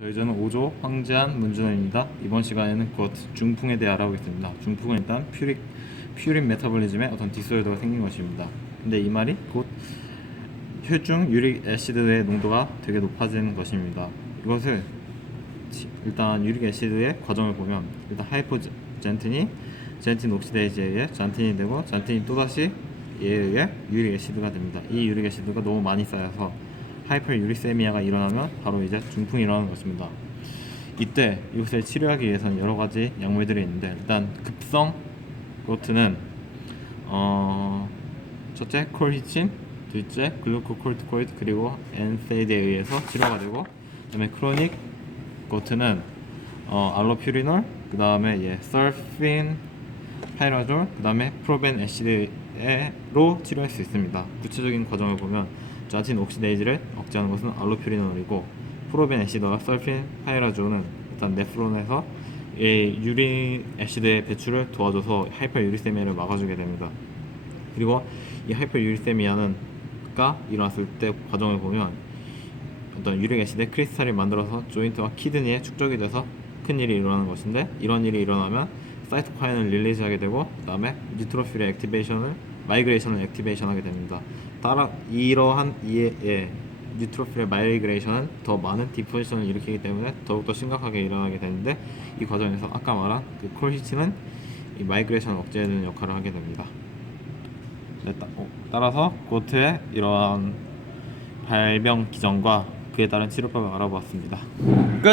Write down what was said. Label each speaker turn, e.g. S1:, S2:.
S1: 저희 저는 5조 황재한 문준호입니다. 이번 시간에는 곧 중풍에 대해 알아보겠습니다. 중풍은 일단 퓨릭 퓨린 메타볼리즘에 어떤 디스오더가 생긴 것입니다. 근데 이 말이 곧 혈중 유릭 애시드의 농도가 되게 높아지는 것입니다. 이것을 지- 일단 유릭 애시드의 과정을 보면 일단 하이포 젠틴이 젠틴 옥시데이즈에 의해 잔틴이 되고 잔틴이 또다시 이에 의해 유릭 애시드가 됩니다. 이 유릭 애시드가 너무 많이 쌓여서 하이퍼 유리세미아가 일어나면 바로 이제 중풍이 일어나는 것입니다. 이때 이것을 치료하기 위해서는 여러 가지 약물들이 있는데 일단 급성 로트는 어 첫째 콜히친, 둘째 글루코콜티코이드 그리고 엔세이드에 의해서 치료가 되고 그다음에 크로닉 고트는 어, 알로퓨리놀 그다음에 예, 설핀 파이라졸 그다음에 프로벤 애시드로 치료할 수 있습니다. 구체적인 과정을 보면 자틴 옥시데이즈를 억제하는 것은 알로퓨리놀이고 프로벤 애시드와 설핀 파이라졸은 일단 네프론에서 이 유린 애시드의 배출을 도와줘서 하이퍼 유리세미아를 막아주게 됩니다. 그리고 이 하이퍼 유리세미아는가 일어났을 때 과정을 보면 어떤 유릭 애시드 크리스탈이 만들어서 조인트와 키드니에 축적이 돼서 큰 일이 일어나는 것인데 이런 일이 일어나면 사이토카인을 릴리즈하게 되고 그다음에 뉴트로필의 액티베이션을 마이그레이션을 액티베이션하게 됩니다. 따라 이러한 이에 예, 뉴트로필의 마이그레이션은 더 많은 디포지션을 일으키기 때문에 더욱더 심각하게 일어나게 되는데 이 과정에서 아까 말한 그 콜히치는 이 마이그레이션을 억제해주는 역할을 하게 됩니다. 네, 따, 어, 따라서 고트의 이러한 발병 기전과 그에 따른 치료법을 알아보았습니다. 끝.